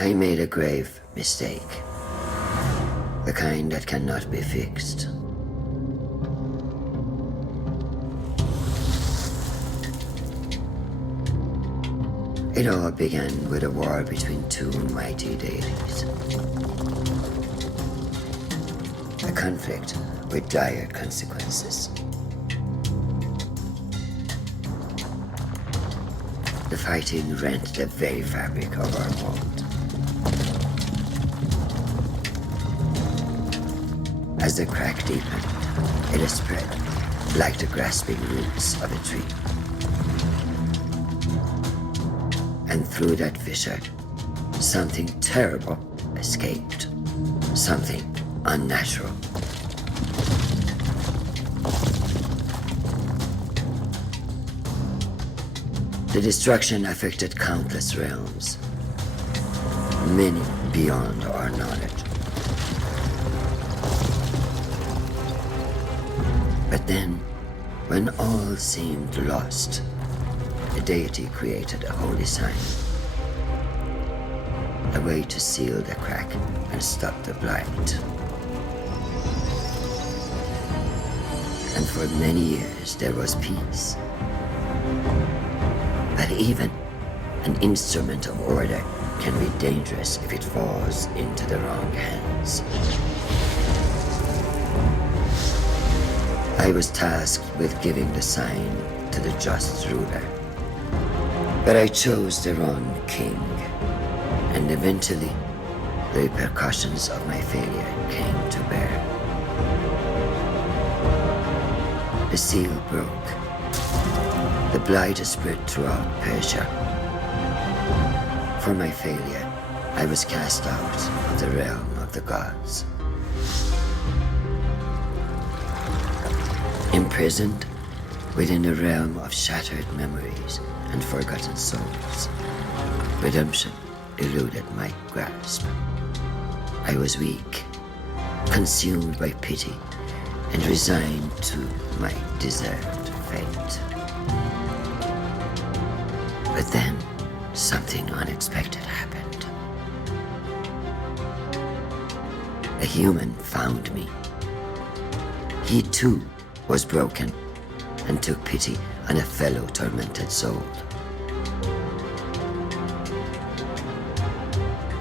I made a grave mistake. The kind that cannot be fixed. It all began with a war between two mighty deities. A conflict with dire consequences. The fighting rent the very fabric of our world. As the crack deepened, it spread like the grasping roots of a tree. And through that fissure, something terrible escaped. Something unnatural. The destruction affected countless realms, many beyond our knowledge. But then, when all seemed lost, the deity created a holy sign. A way to seal the crack and stop the blight. And for many years there was peace. But even an instrument of order can be dangerous if it falls into the wrong hands. I was tasked with giving the sign to the just ruler. But I chose the wrong king, and eventually the repercussions of my failure came to bear. The seal broke. The blight spread throughout Persia. For my failure, I was cast out of the realm of the gods. Imprisoned within a realm of shattered memories and forgotten souls, redemption eluded my grasp. I was weak, consumed by pity, and resigned to my deserved fate. But then, something unexpected happened. A human found me. He too was broken and took pity on a fellow tormented soul.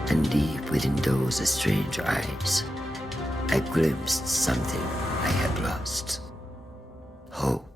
And deep within those strange eyes, I glimpsed something I had lost. Hope.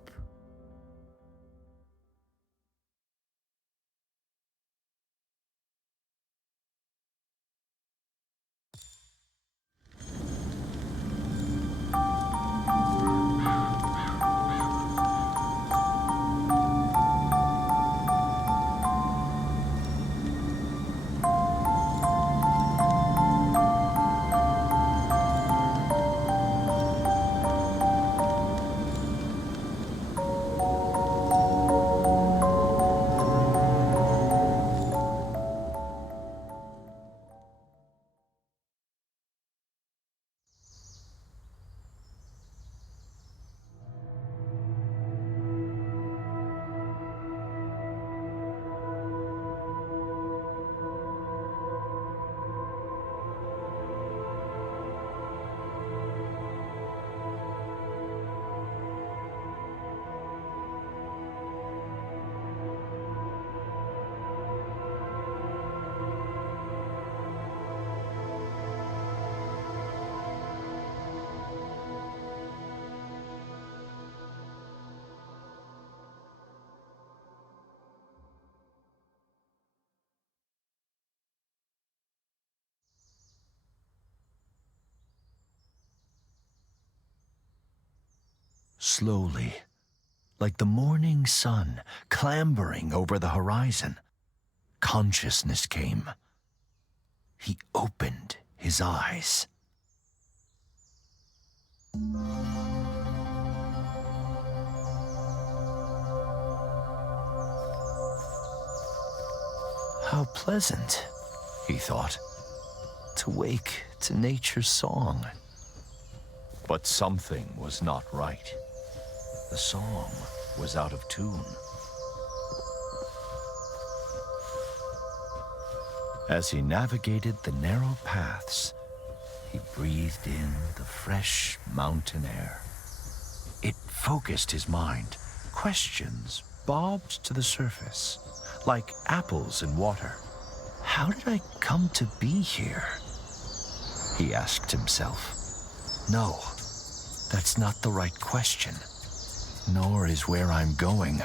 Slowly, like the morning sun clambering over the horizon, consciousness came. He opened his eyes. How pleasant, he thought, to wake to nature's song. But something was not right. The song was out of tune. As he navigated the narrow paths, he breathed in the fresh mountain air. It focused his mind. Questions bobbed to the surface, like apples in water. How did I come to be here? He asked himself. No, that's not the right question, nor is where I'm going.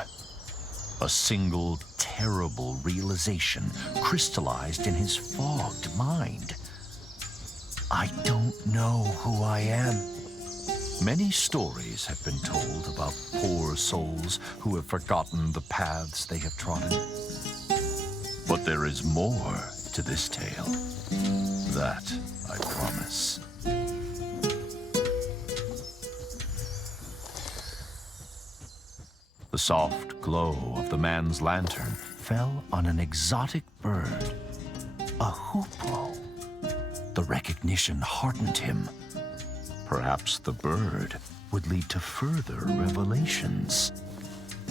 A single terrible realization crystallized in his fogged mind. I don't know who I am. Many stories have been told about poor souls who have forgotten the paths they have trodden. But there is more to this tale. That I promise. The soft glow of the man's lantern fell on an exotic bird, a hoopoe. The recognition heartened him. Perhaps the bird would lead to further revelations.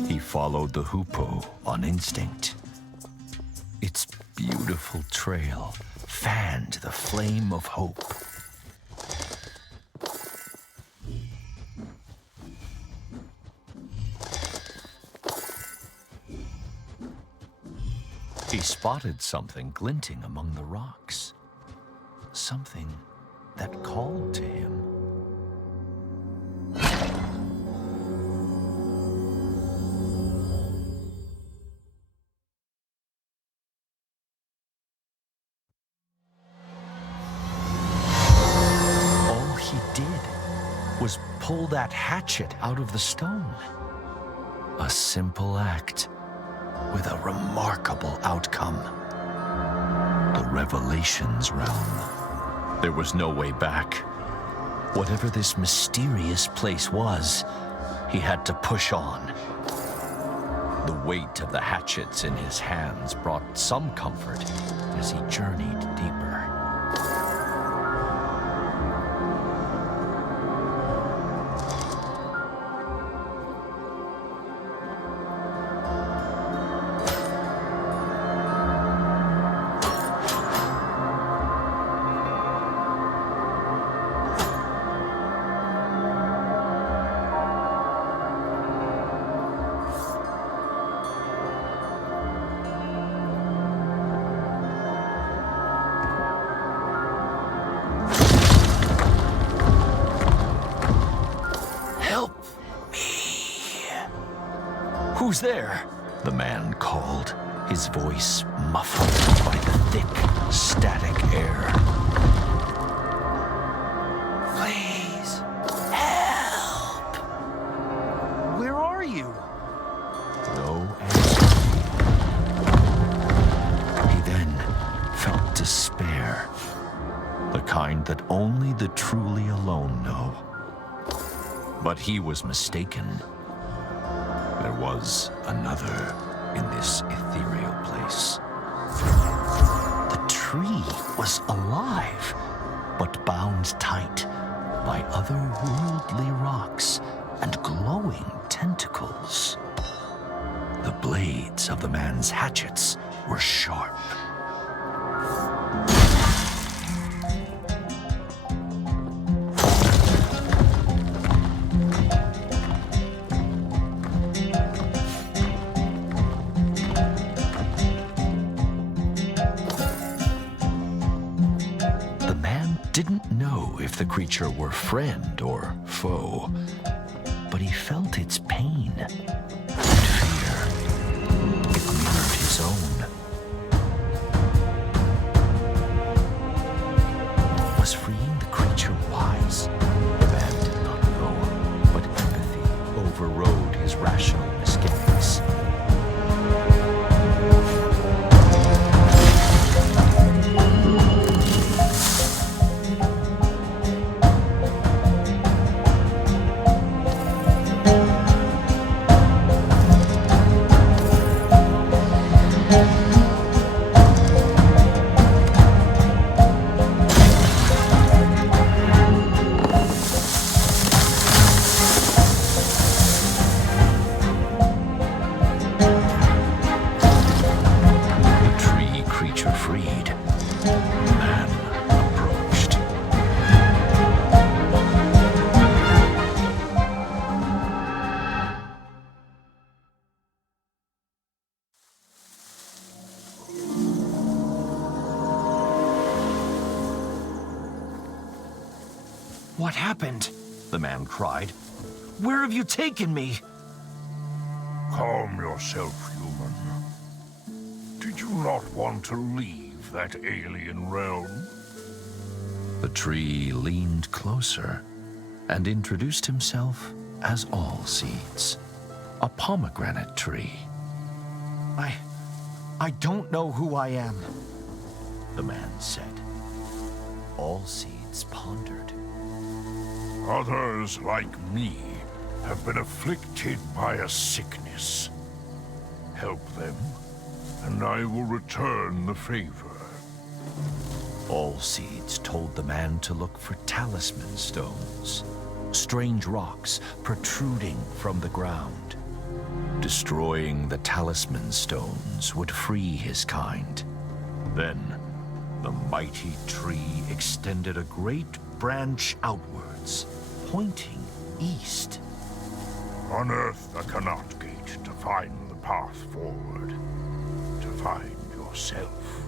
He followed the hoopoe on instinct. Its beautiful trail fanned the flame of hope. He spotted something glinting among the rocks. Something that called to him. All he did was pull that hatchet out of the stone. A simple act with a remarkable outcome. The Revelations realm. There was no way back. Whatever this mysterious place was, he had to push on. The weight of the hatchets in his hands brought some comfort as he journeyed deeper. Who's there? The man called, his voice muffled by the thick, static air. Please, help! Where are you? No answer. He then felt despair, the kind that only the truly alone know. But he was mistaken. There was another in this ethereal place. The tree was alive, but bound tight by otherworldly rocks and glowing tentacles. The blades of the man's hatchets were sharp. Didn't know if the creature were friend or foe, but he felt its pain and fear. It mirrored his own. Was freeing the creature wise? The man did not know, but empathy overrode his rational misgivings. What happened? The man cried. Where have you taken me? Calm yourself, human. Did you not want to leave that alien realm? The tree leaned closer and introduced himself as All Seeds, a pomegranate tree. I don't know who I am, the man said. All Seeds pondered. Others like me have been afflicted by a sickness. Help them, and I will return the favor. All Seeds told the man to look for talisman stones, strange rocks protruding from the ground. Destroying the talisman stones would free his kind. Then, the mighty tree extended a great branch outwards, pointing east. Unearth the Kanat Gate to find the path forward, to find yourself.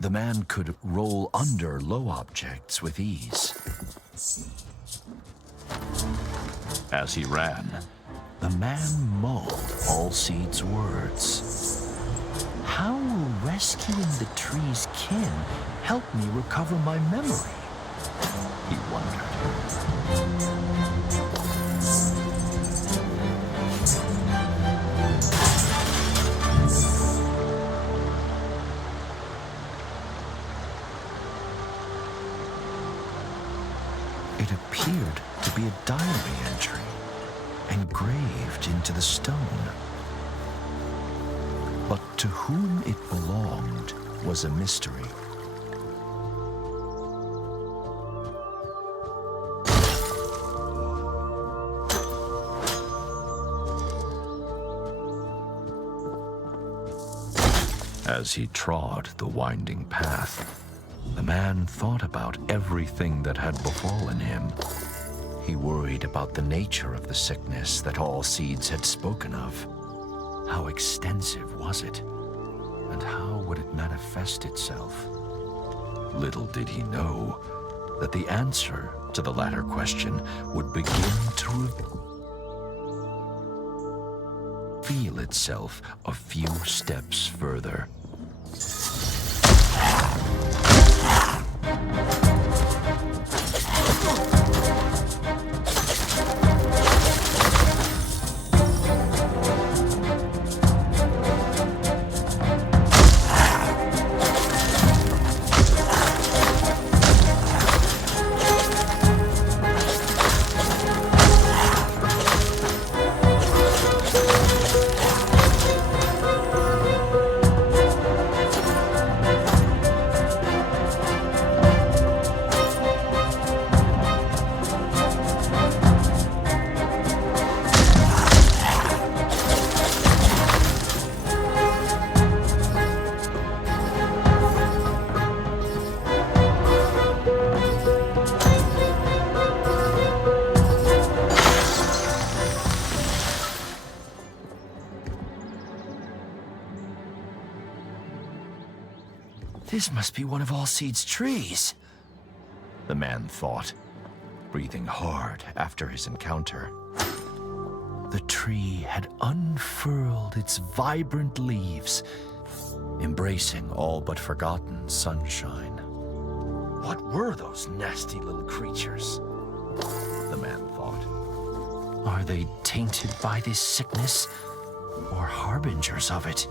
The man could roll under low objects with ease. As he ran, the man mulled All Seeds' words. How will rescuing the tree's kin help me recover my memory? He wondered. It appeared to be a diary entry, engraved into the stone. But to whom it belonged was a mystery. As he trod the winding path, the man thought about everything that had befallen him. He worried about the nature of the sickness that All Seeds had spoken of. How extensive was it? And how would it manifest itself? Little did he know that the answer to the latter question would begin to reveal itself a few steps further. This must be one of All Seeds' trees, the man thought, breathing hard after his encounter. The tree had unfurled its vibrant leaves, embracing all but forgotten sunshine. What were those nasty little creatures? The man thought. Are they tainted by this sickness, or harbingers of it?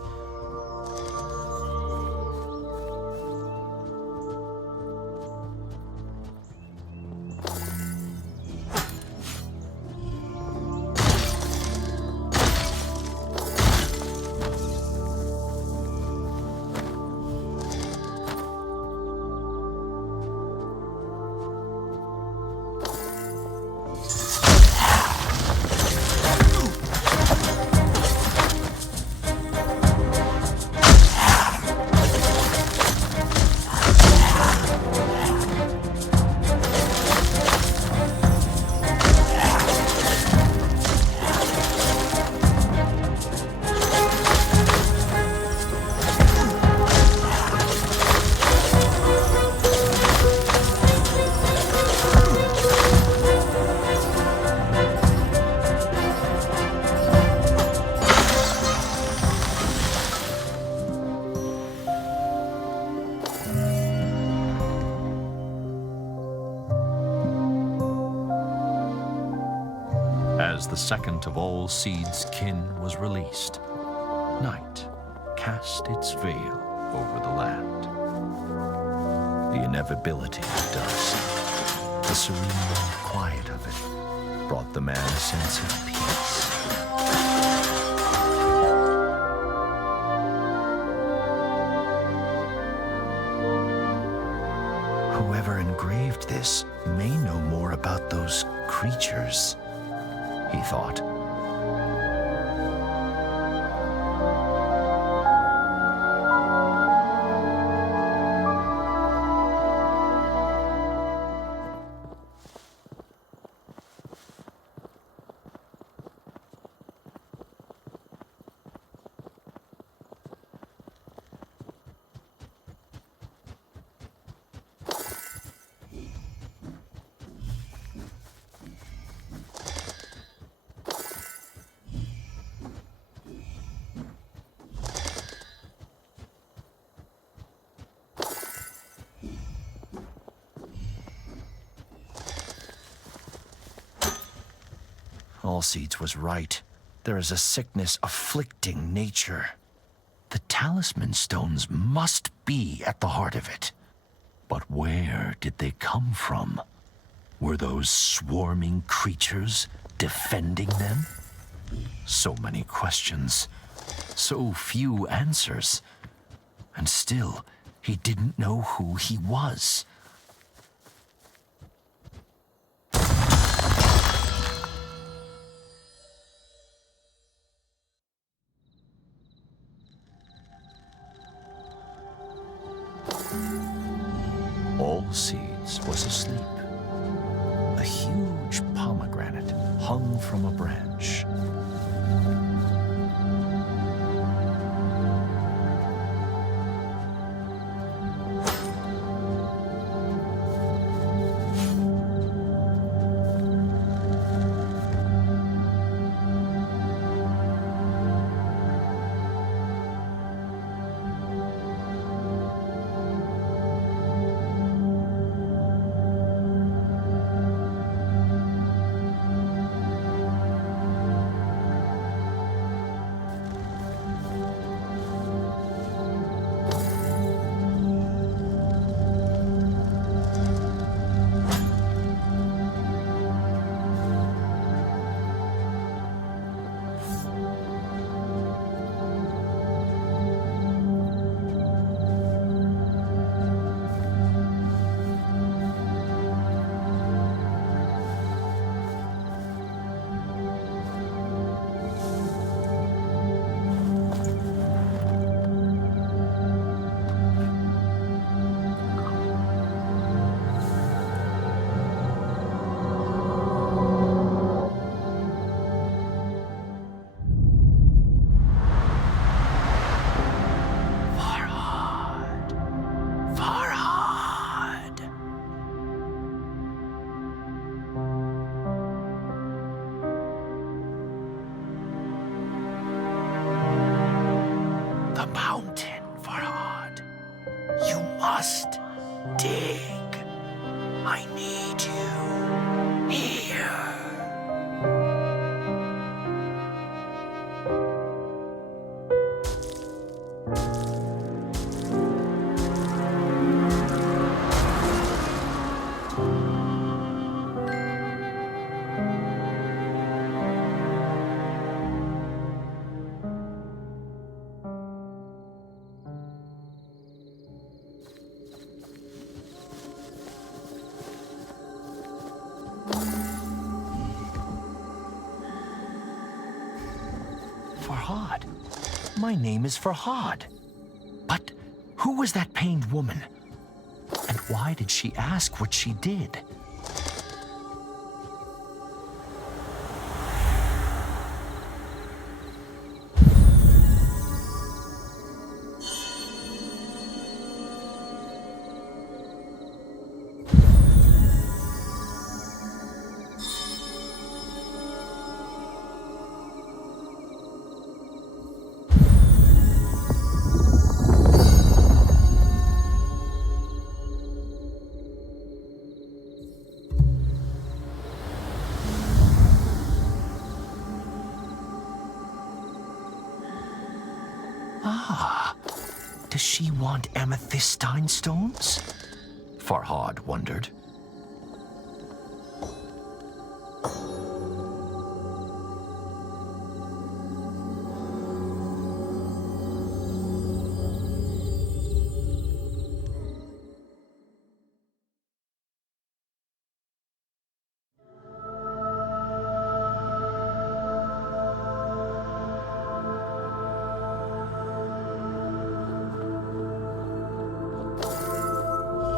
as the second of all seeds' kin was released, night cast its veil over the land. The inevitability of dusk, the serene quiet of it, brought the man a sense of peace. Whoever engraved this may know more about those creatures, he thought. Allseeds was right. There is a sickness afflicting nature. The talisman stones must be at the heart of it. But where did they come from? Were those swarming creatures defending them? So many questions, so few answers. And still, he didn't know who he was. Allseeds was asleep. A huge pomegranate hung from a branch. Dig. I need you here. Farhad. My name is Farhad. But who was that pained woman? And why did she ask what she did? Ah, does she want amethystine stones? Farhad wondered.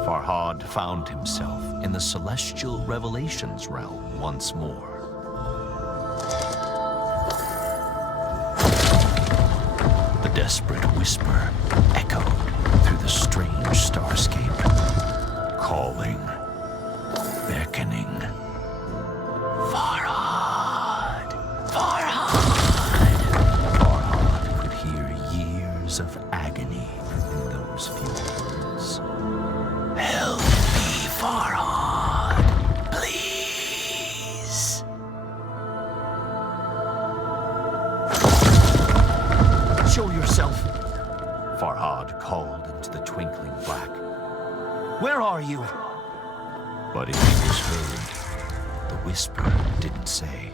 Farhad found himself in the celestial revelations realm once more. The desperate whisper echoed through the strange starscape, calling, beckoning. Farhad! Farhad! Farhad could hear years of agony in those few words. Help me, Farhad, please. Show yourself, Farhad called into the twinkling black. Where are you? But if he was heard, the whisper didn't say.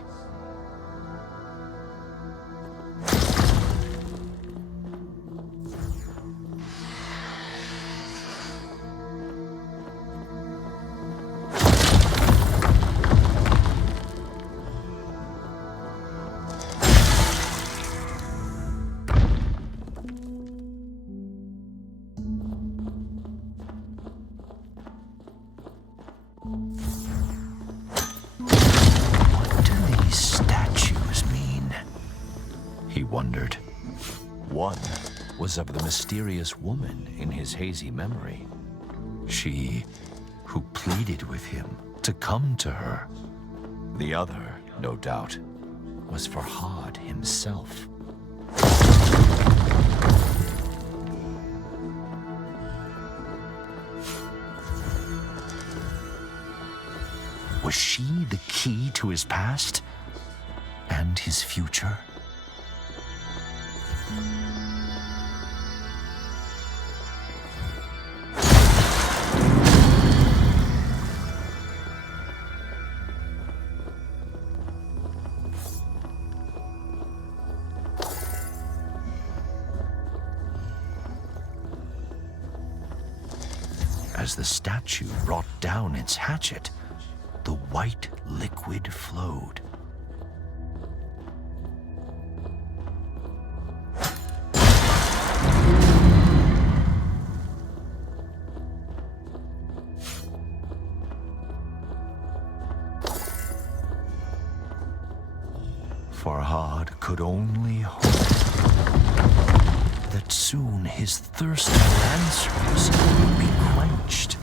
What do these statues mean? He wondered. One was of the mysterious woman in his hazy memory. She who pleaded with him to come to her. The other, no doubt, was Farhad himself. Was she the key to his past and his future? As the statue brought down its hatchet, the white liquid flowed. Farhad could only hope that soon his thirst for answers would be quenched.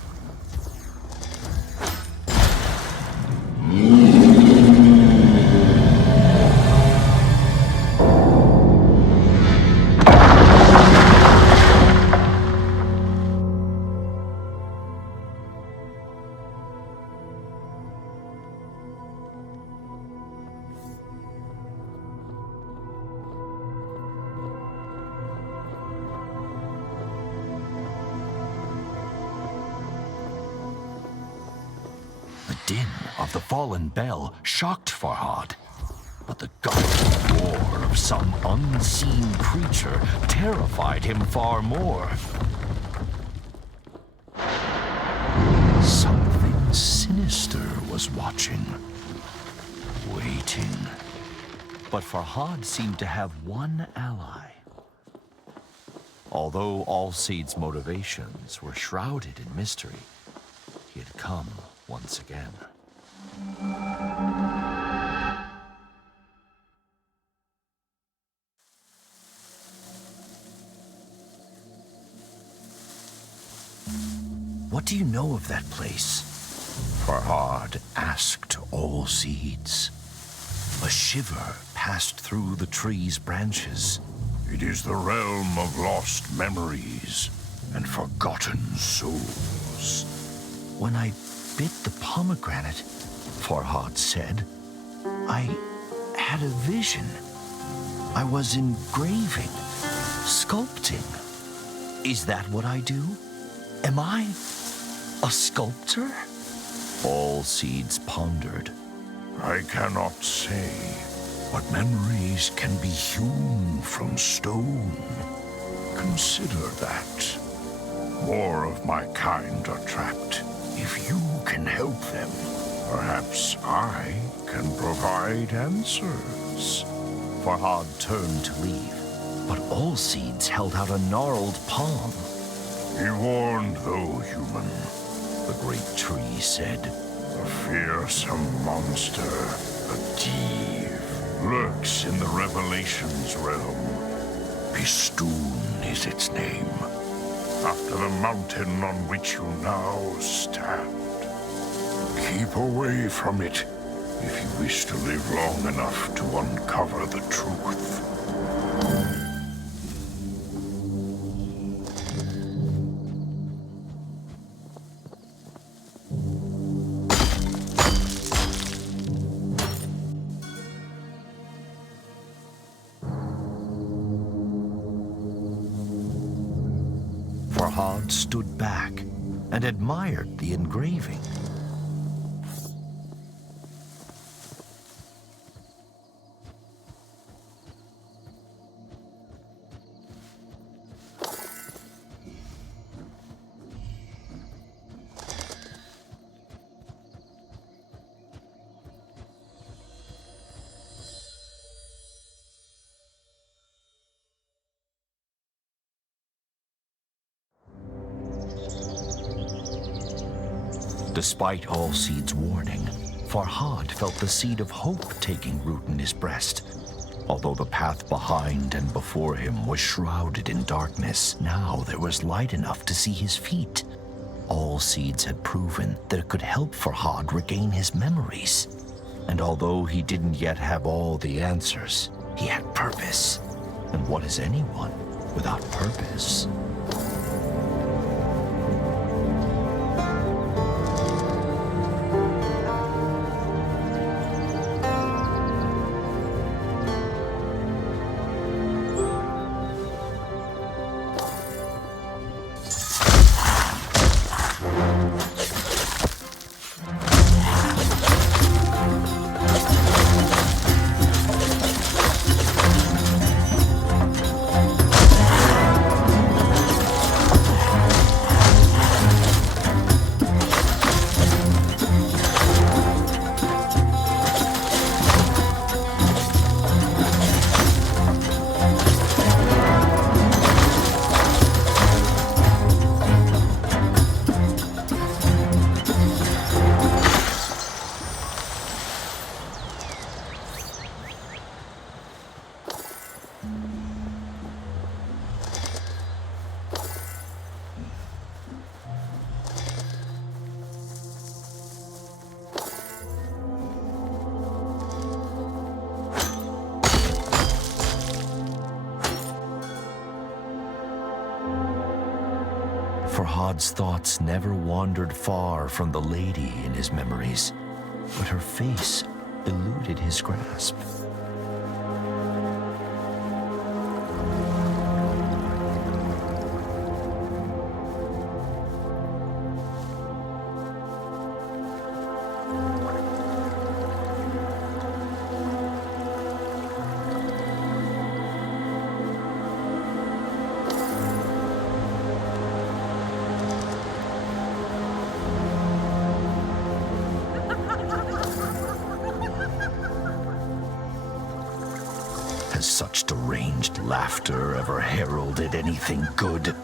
The din of the fallen bell shocked Farhad, but the guttural roar of some unseen creature terrified him far more. Something sinister was watching, waiting. But Farhad seemed to have one ally. Although Allseed's motivations were shrouded in mystery, he had come once again. What do you know of that place? Farhad asked Allseeds. A shiver passed through the tree's branches. It is the realm of lost memories and forgotten souls. When I bit the pomegranate, Farhad said, I had a vision. I was engraving, Sculpting. Is that what I do? Am I a sculptor? All Seeds pondered. I cannot say, but memories can be hewn from stone. Consider that. More of my kind are trapped. If you can help them, perhaps I can provide answers. Farhad turned to leave, but All Seeds held out a gnarled palm. Be warned, though, human. The great tree said, A fearsome monster, a div, lurks in the Revelations realm. Bistun is its name, after the mountain on which you now stand. Keep away from it if you wish to live long enough to uncover the truth. Farhad stood back and admired the engraving. Despite All Seeds' warning, Farhad felt the seed of hope taking root in his breast. Although the path behind and before him was shrouded in darkness, now there was light enough to see his feet. All Seeds had proven that it could help Farhad regain his memories. And although he didn't yet have all the answers, he had purpose. And what is anyone without purpose? Farhad's thoughts never wandered far from the lady in his memories, but her face eluded his grasp. Has such deranged laughter ever heralded anything good?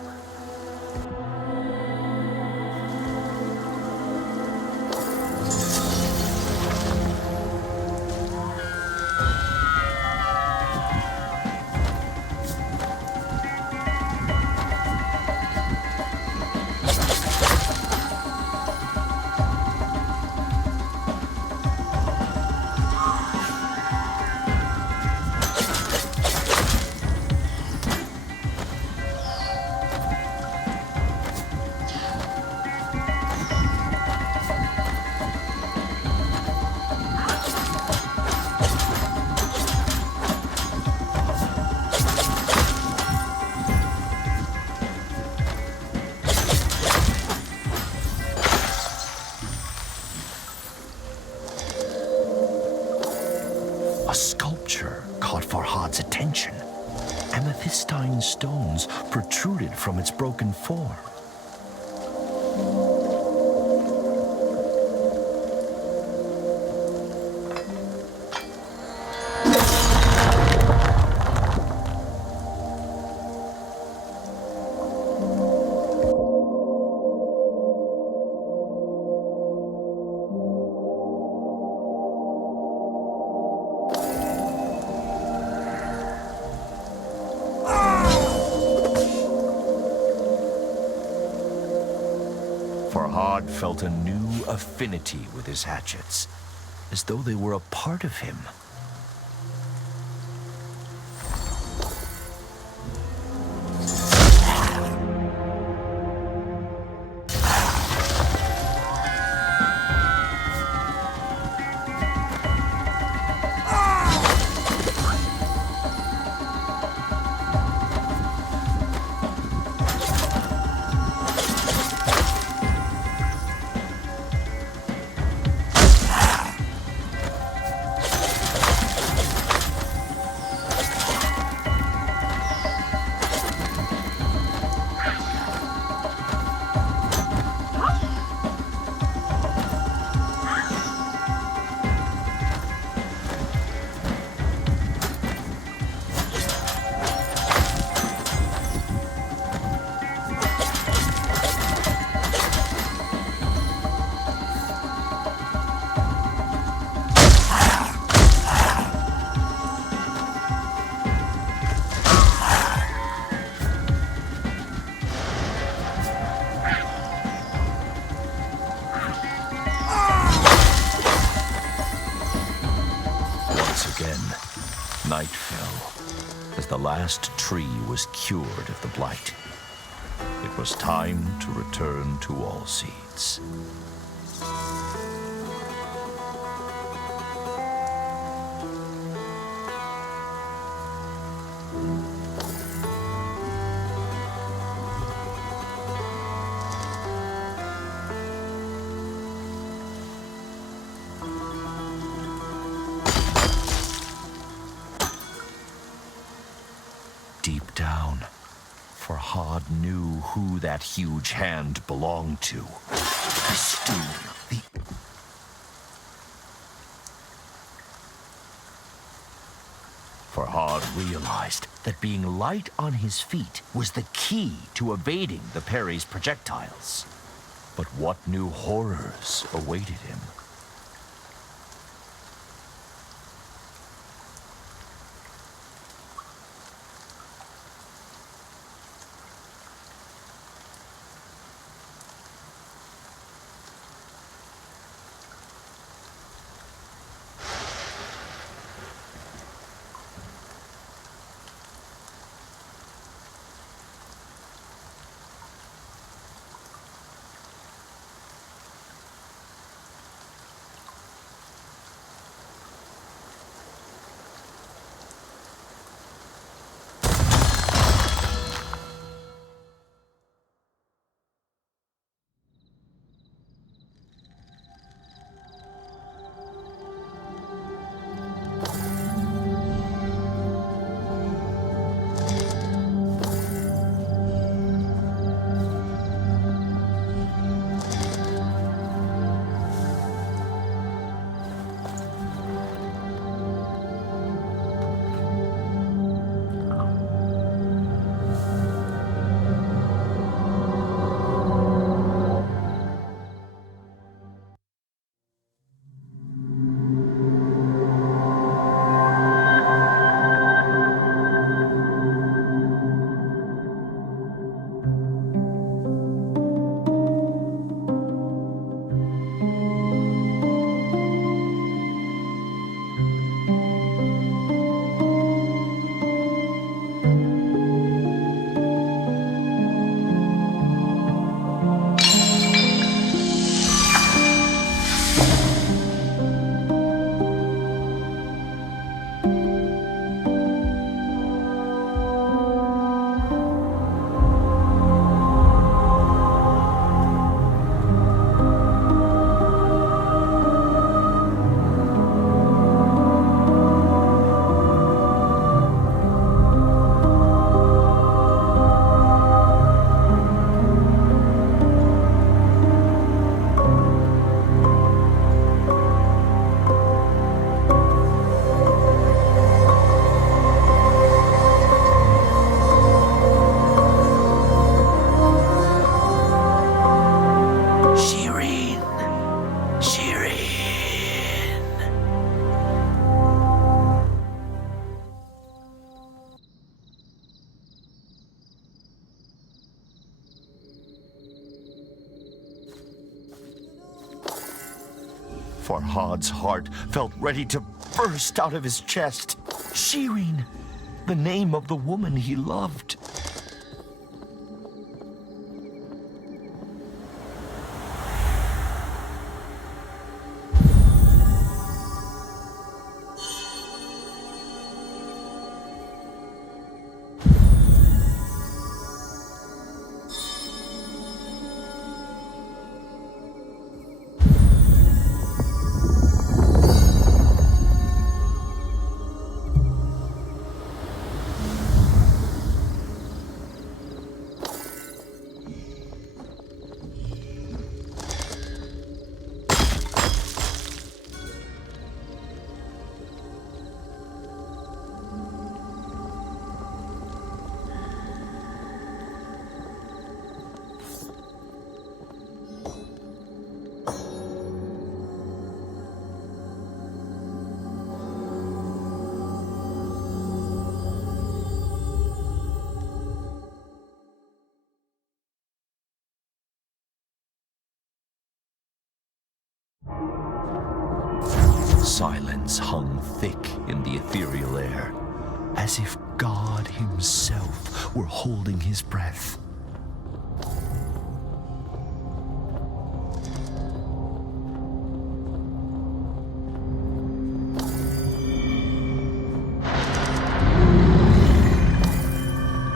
bones protruded from its broken form. Farhad felt a new affinity with his hatchets, as though they were a part of him. Night fell, as the last tree was cured of the blight. It was time to return to Allseeds. Deep down, Farhad knew who that huge hand belonged to. Bistun, the... Farhad realized that being light on his feet was the key to evading the Peri's projectiles. But what new horrors awaited him? Farhad's heart felt ready to burst out of his chest. Shireen, the name of the woman he loved. Silence hung thick in the ethereal air, as if God himself were holding his breath.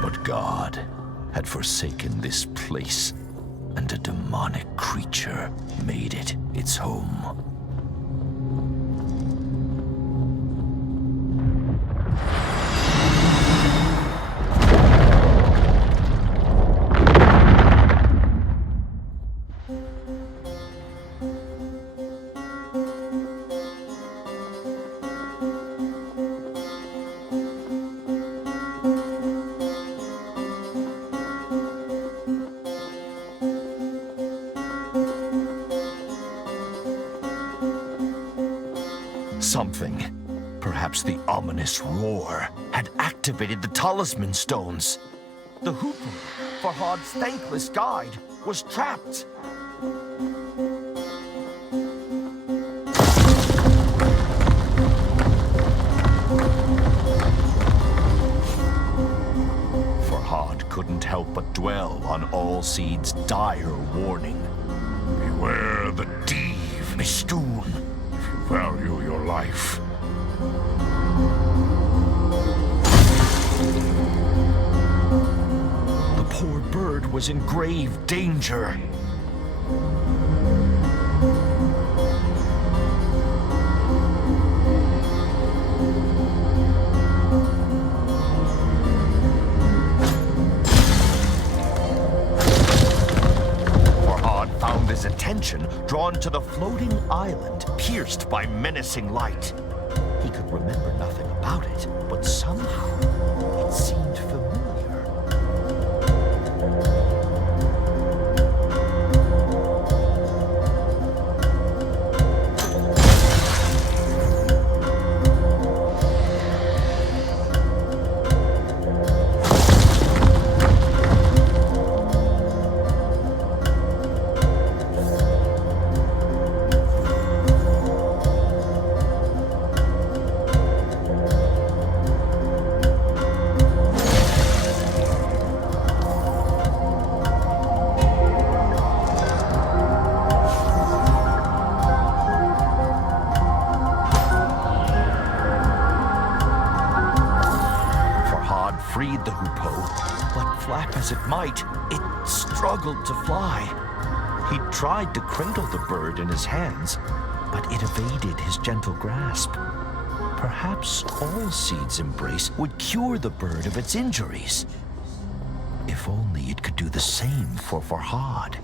But God had forsaken this place, and a demonic creature made it its home. Something, perhaps the ominous roar, had activated the talisman stones. The Hoopoe, Farhad's thankless guide, was trapped. Farhad couldn't help but dwell on Allseed's dire warning. Beware the Div, Bistun, if you value your life. The poor bird was in grave danger. His attention drawn to the floating island pierced by menacing light. He could remember nothing about it, but somehow it seemed familiar. Freed the Hoopoe, but flap as it might, it struggled to fly. He tried to cradle the bird in his hands, but it evaded his gentle grasp. Perhaps Allseed's embrace would cure the bird of its injuries. If only it could do the same for Farhad.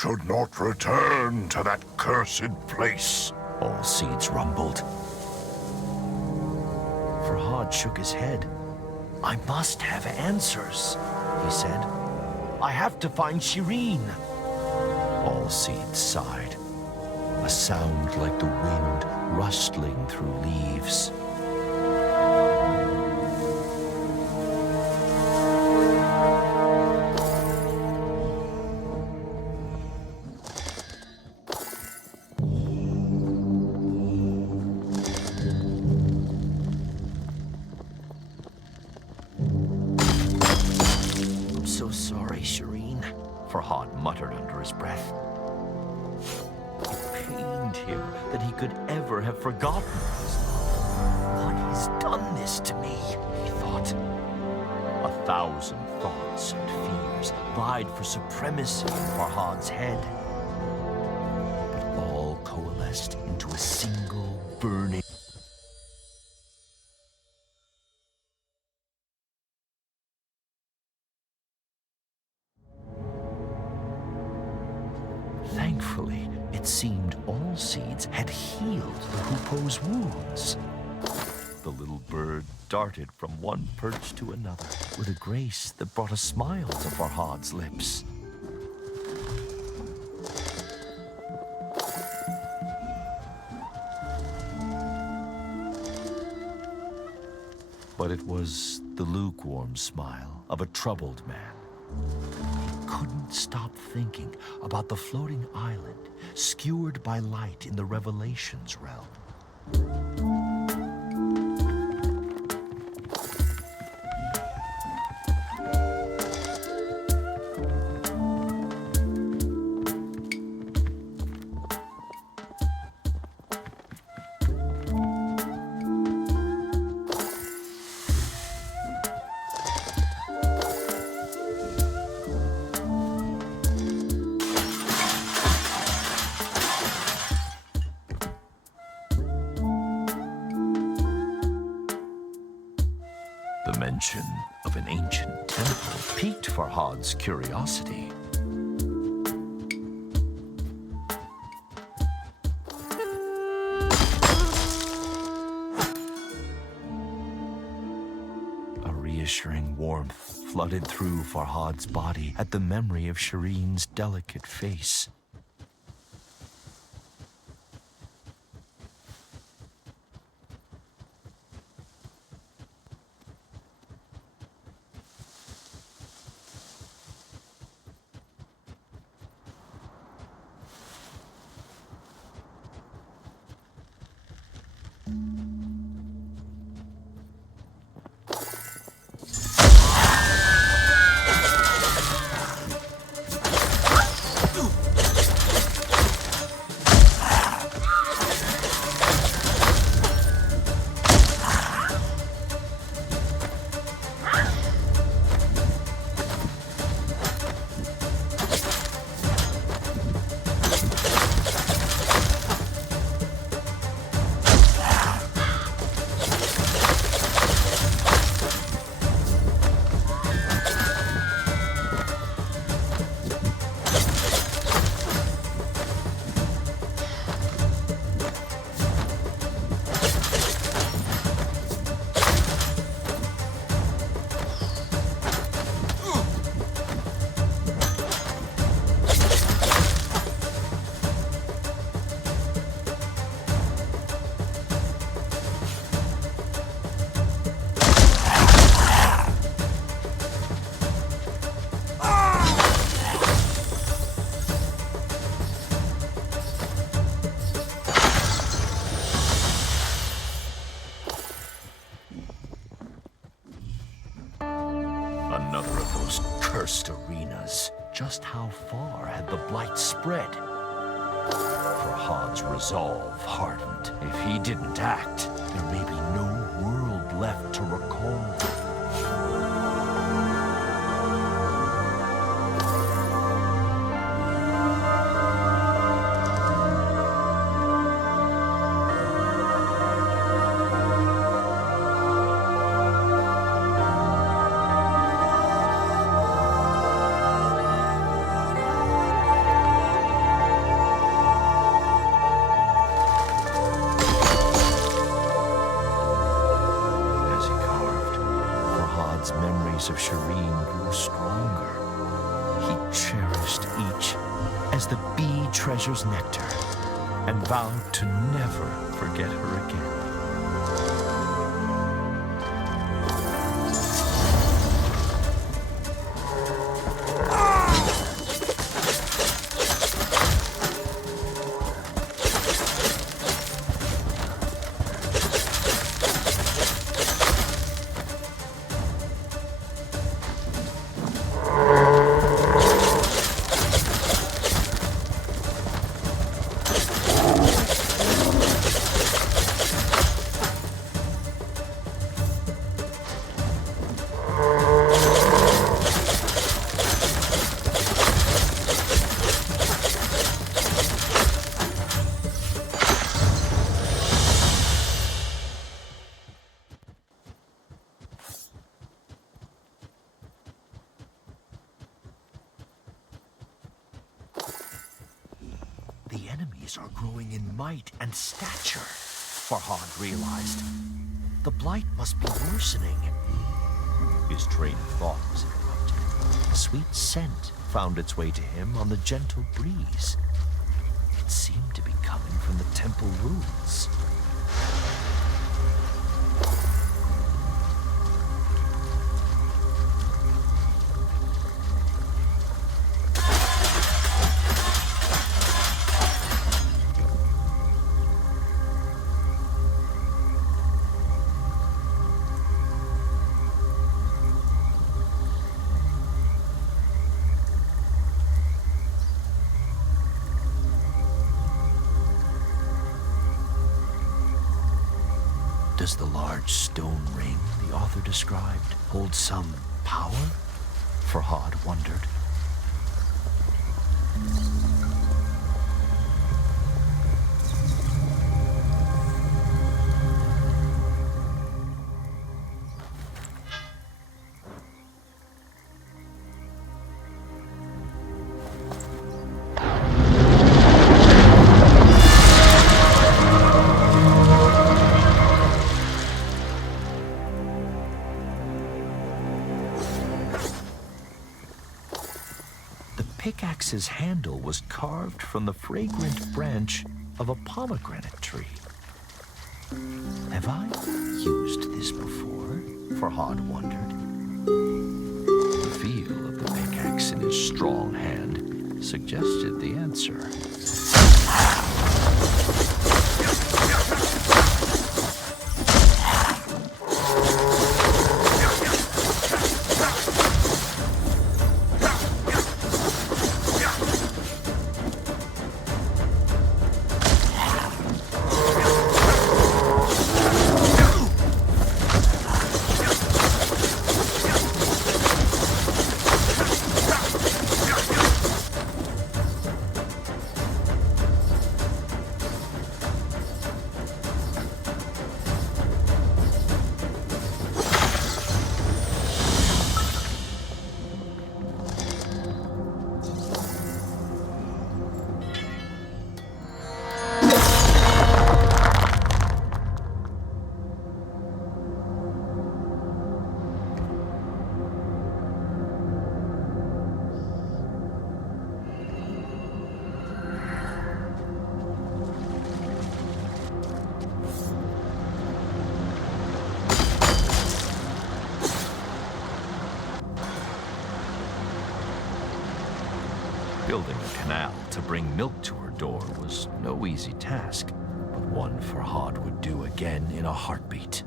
should not return to that cursed place. All Seeds rumbled. Farhad shook his head. I must have answers, he said. I have to find Shireen. All Seeds sighed. A sound like the wind rustling through leaves. I'm so sorry, Shireen, Farhad muttered under his breath. It pained him that he could ever have forgotten his love. What has done this to me, he thought. 1,000 thoughts and fears vied for supremacy in Farhad's head. But all coalesced into a single burning. Thankfully, it seemed all Seeds had healed the Hoopoe's wounds. The little bird darted from one perch to another with a grace that brought a smile to Farhad's lips. But it was the lukewarm smile of a troubled man. He couldn't stop thinking about the floating island skewered by light in the Revelations realm. The mention of an ancient temple piqued Farhad's curiosity. A reassuring warmth flooded through Farhad's body at the memory of Shireen's delicate face. Another of those cursed arenas. Just how far had the blight spread? Farhad's resolve hardened. If he didn't act, there may be no world left to recall. memories of Shireen grew stronger. He cherished each as the bee treasures nectar and vowed to never forget her again. The enemies are growing in might and stature, Farhad realized. The blight must be worsening. His train of thought was interrupted. A sweet scent found its way to him on the gentle breeze. It seemed to be coming from the temple ruins. Does the large stone ring the author described hold some power? Farhad wondered. Pickaxe's handle was carved from the fragrant branch of a pomegranate tree. Have I used this before? Farhad wondered. The feel of the pickaxe in his strong hand suggested the answer. Building a canal to bring milk to her door was no easy task, but one Farhad would do again in a heartbeat.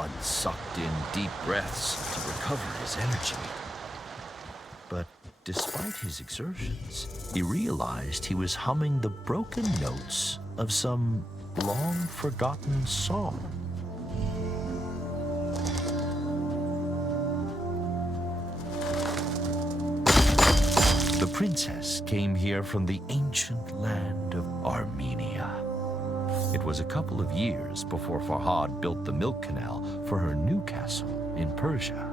Farhad sucked in deep breaths to recover his energy. But despite his exertions, he realized he was humming the broken notes of some long-forgotten song. The princess came here from the ancient land of Armenia. It was a couple of years before Farhad built the milk canal for her new castle in Persia.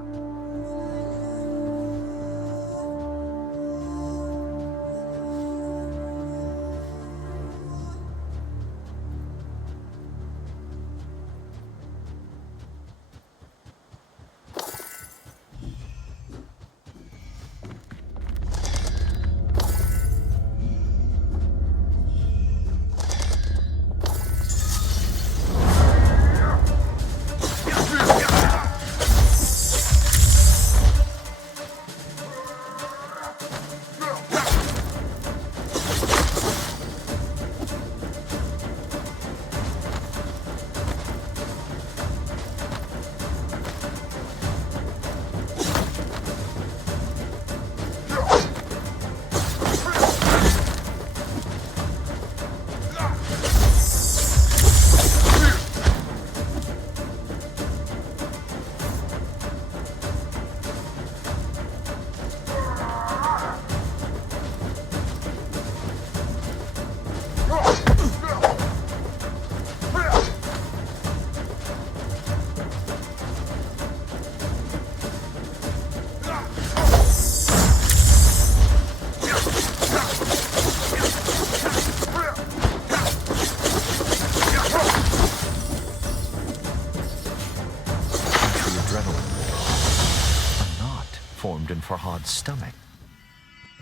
In Farhad's stomach.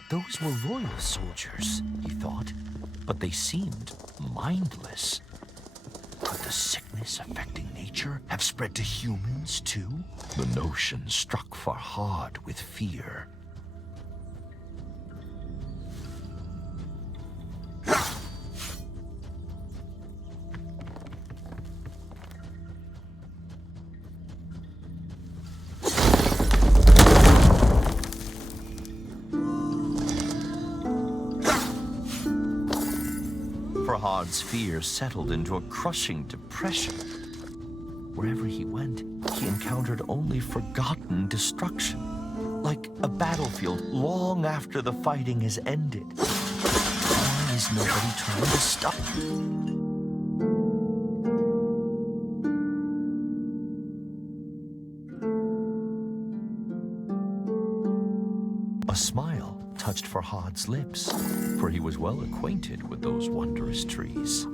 Those were royal soldiers, he thought, but they seemed mindless. Could the sickness affecting nature have spread to humans too? The notion struck Farhad with fear. Farhad's fear settled into a crushing depression. Wherever he went, he encountered only forgotten destruction, like a battlefield long after the fighting has ended. Why is nobody trying to stop? A smile touched Farhad's lips, for he was well acquainted with those wondrous trees.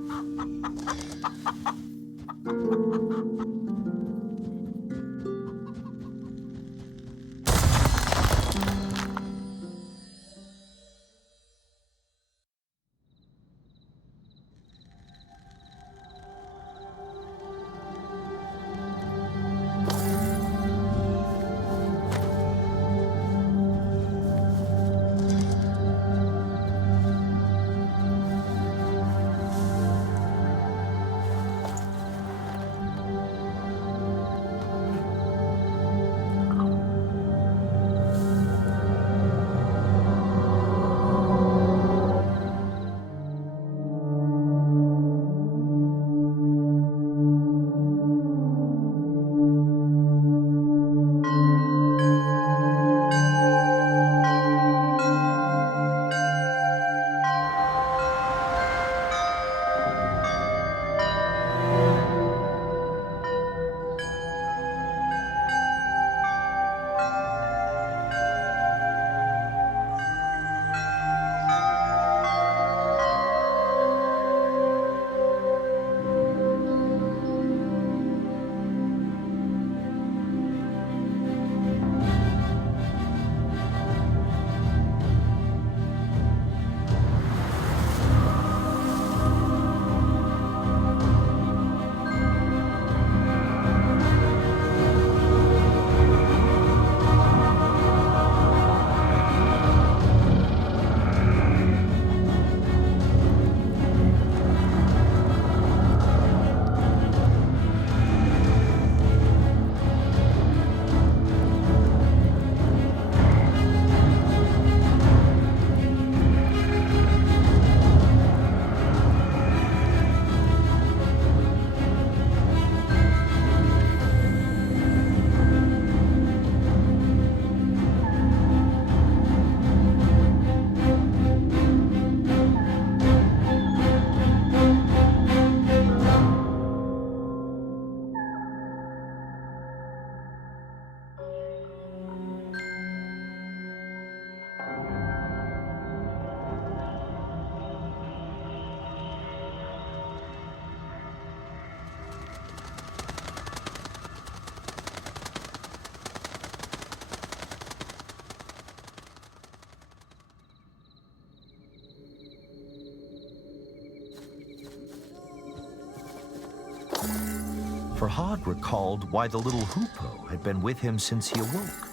Farhad recalled why the little hoopoe had been with him since he awoke.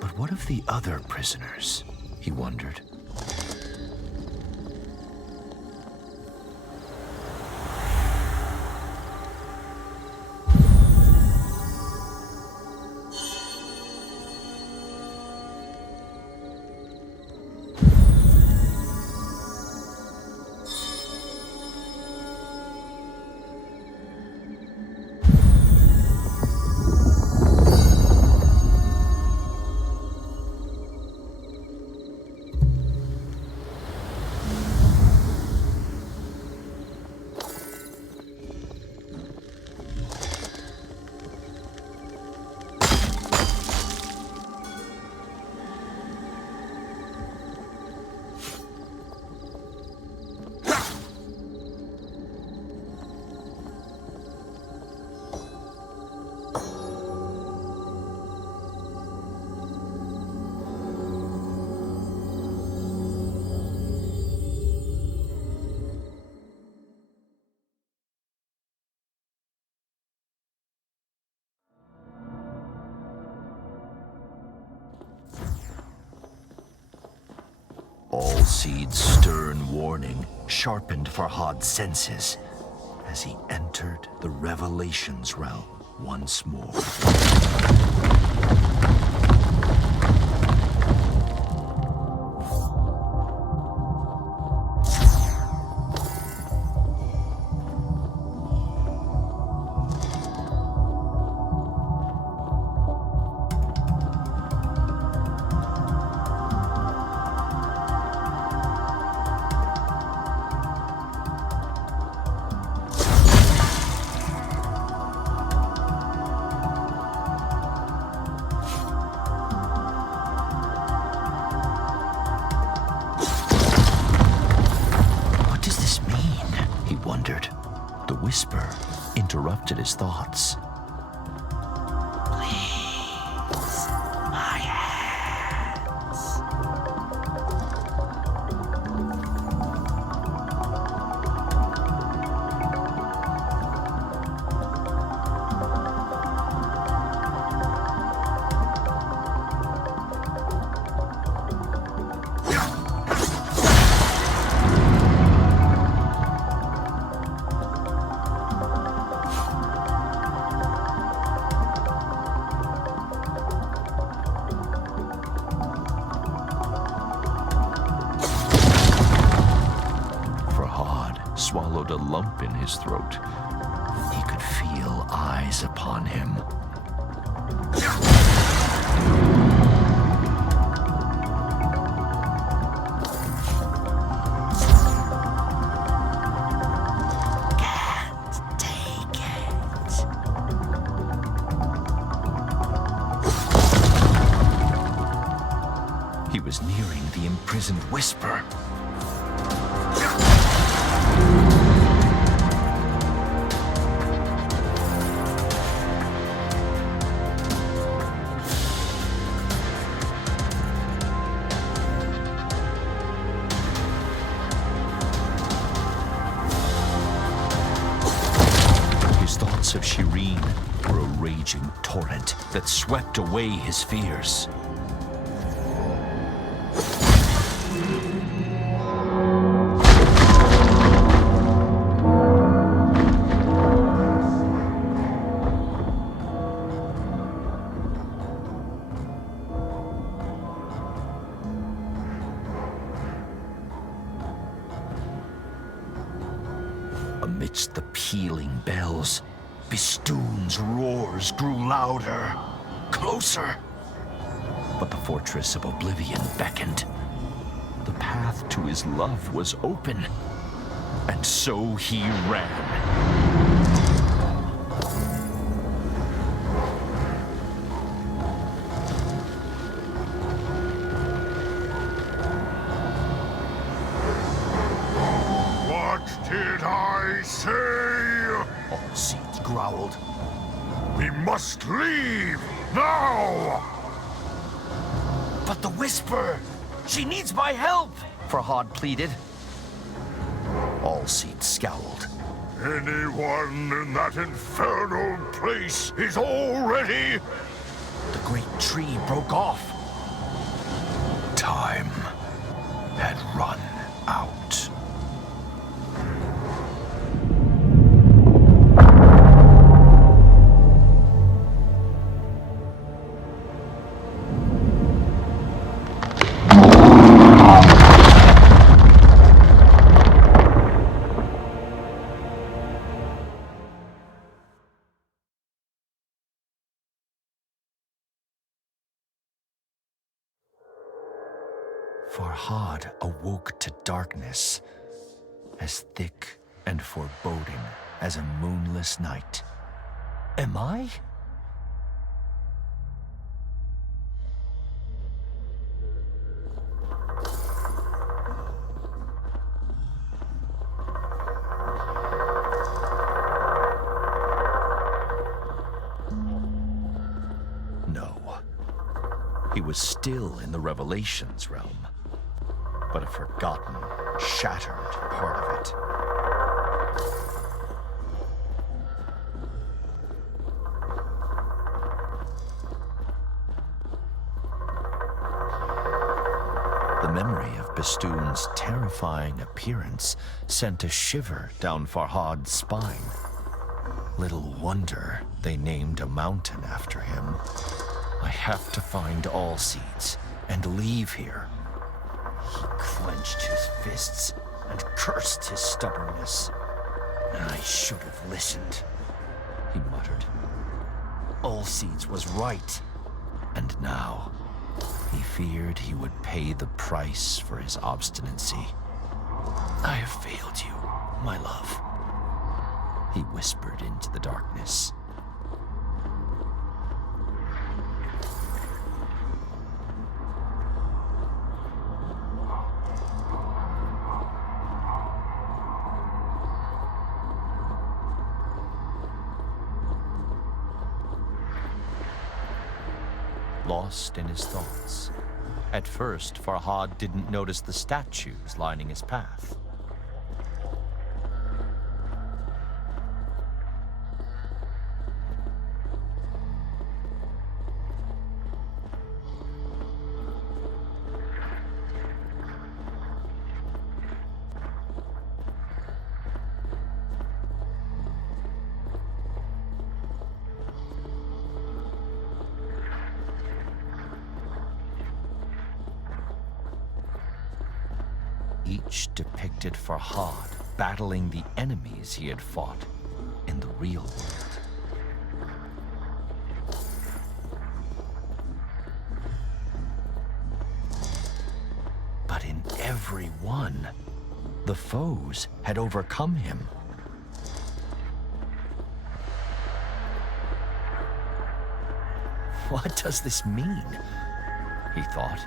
But what of the other prisoners? He wondered. Alseed's stern warning sharpened Farhad's senses as he entered the Revelations realm once more. Whisper interrupted his thoughts. Please, my hands. Swallowed a lump in his throat. He could feel eyes upon him. Can't take it. He was nearing the imprisoned Whisper. Thoughts of Shireen were a raging torrent that swept away his fears. Amidst the pealing bells, Bistun's roars grew louder, closer. But the fortress of Oblivion beckoned. The path to his love was open, and so he ran. Did I say? Alseed growled. We must leave now! But the Whisper! She needs my help! Farhad pleaded. Alseed scowled. Anyone in that infernal place is already... The great tree broke off. Time had run out. Farhad awoke to darkness, as thick and foreboding as a moonless night. Am I? No. He was still in the Revelations realm, but a forgotten, shattered part of it. The memory of Bistun's terrifying appearance sent a shiver down Farhad's spine. Little wonder they named a mountain after him. I have to find Allseeds and leave here. He clenched his fists and cursed his stubbornness. I should have listened, he muttered. Allseeds was right. And now, he feared he would pay the price for his obstinacy. I have failed you, my love, he whispered into the darkness. Lost in his thoughts. At first, Farhad didn't notice the statues lining his path. Each depicted Farhad battling the enemies he had fought in the real world. But in every one, the foes had overcome him. What does this mean? He thought.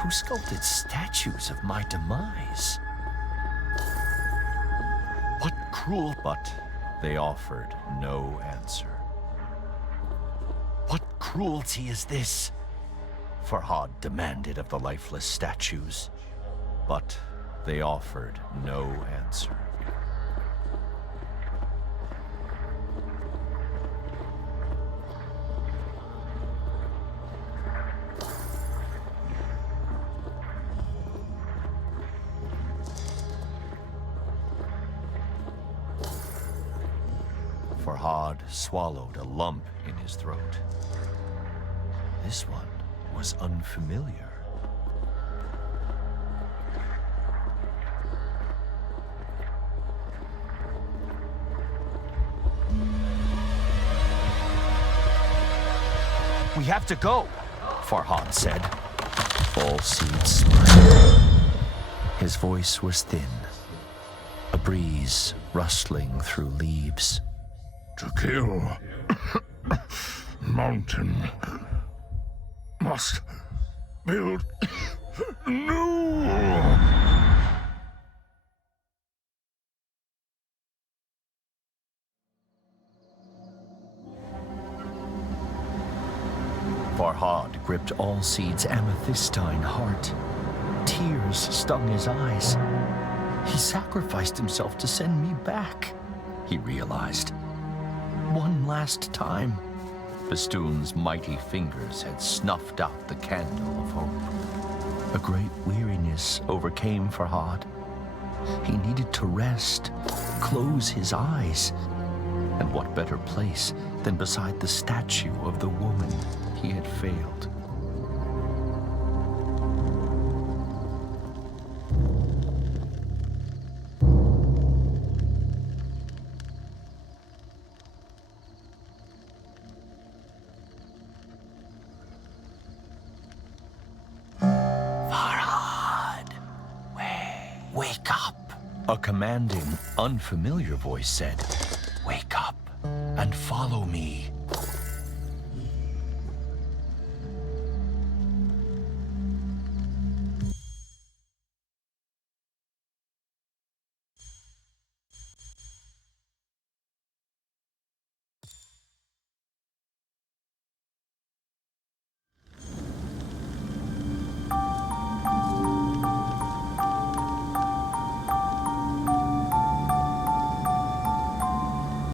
Who sculpted statues of my demise? What cruel... But they offered no answer. What cruelty is this? Farhad demanded of the lifeless statues. But they offered no answer. Farhad swallowed a lump in his throat. This one was unfamiliar. We have to go, Farhad said. Allseeds smiled. His voice was thin, a breeze rustling through leaves. To kill mountain must build new. Farhad gripped Allseeds' amethystine heart. Tears stung his eyes. He sacrificed himself to send me back, he realized. One last time. Bistun's mighty fingers had snuffed out the candle of hope. A great weariness overcame Farhad. He needed to rest, close his eyes. And what better place than beside the statue of the woman he had failed? Wake up! A commanding, unfamiliar voice said, "Wake up and follow me."